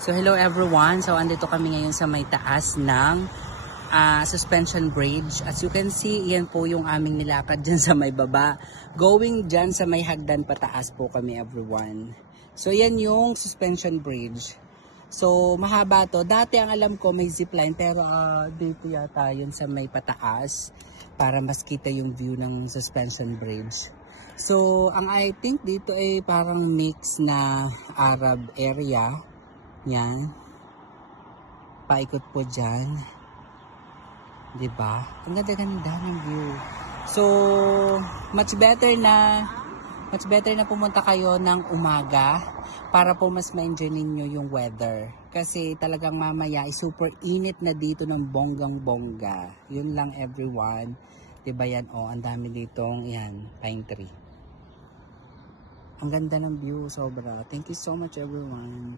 So hello everyone, so andito kami ngayon sa may taas ng suspension bridge. As you can see, yan po yung aming nilakad dyan sa may baba. Going dyan sa may hagdan pataas po kami everyone. So yan yung suspension bridge. So mahaba to. Dati ang alam ko may zipline pero dito yata yun sa may pataas para mas kita yung view ng suspension bridge. So ang I think dito ay parang mix na Arab area. Yan. Paikot po dyan. Diba? Ang ganda-ganda ng view. So, much better na pumunta kayo ng umaga para po mas ma-enjoy ninyo yung weather. Kasi talagang mamaya ay super init na dito ng bonggang-bongga. Yun lang everyone. Diba yan? Oh, ang dami ditong yan, pine tree. Ang ganda ng view, sobra. Thank you so much everyone.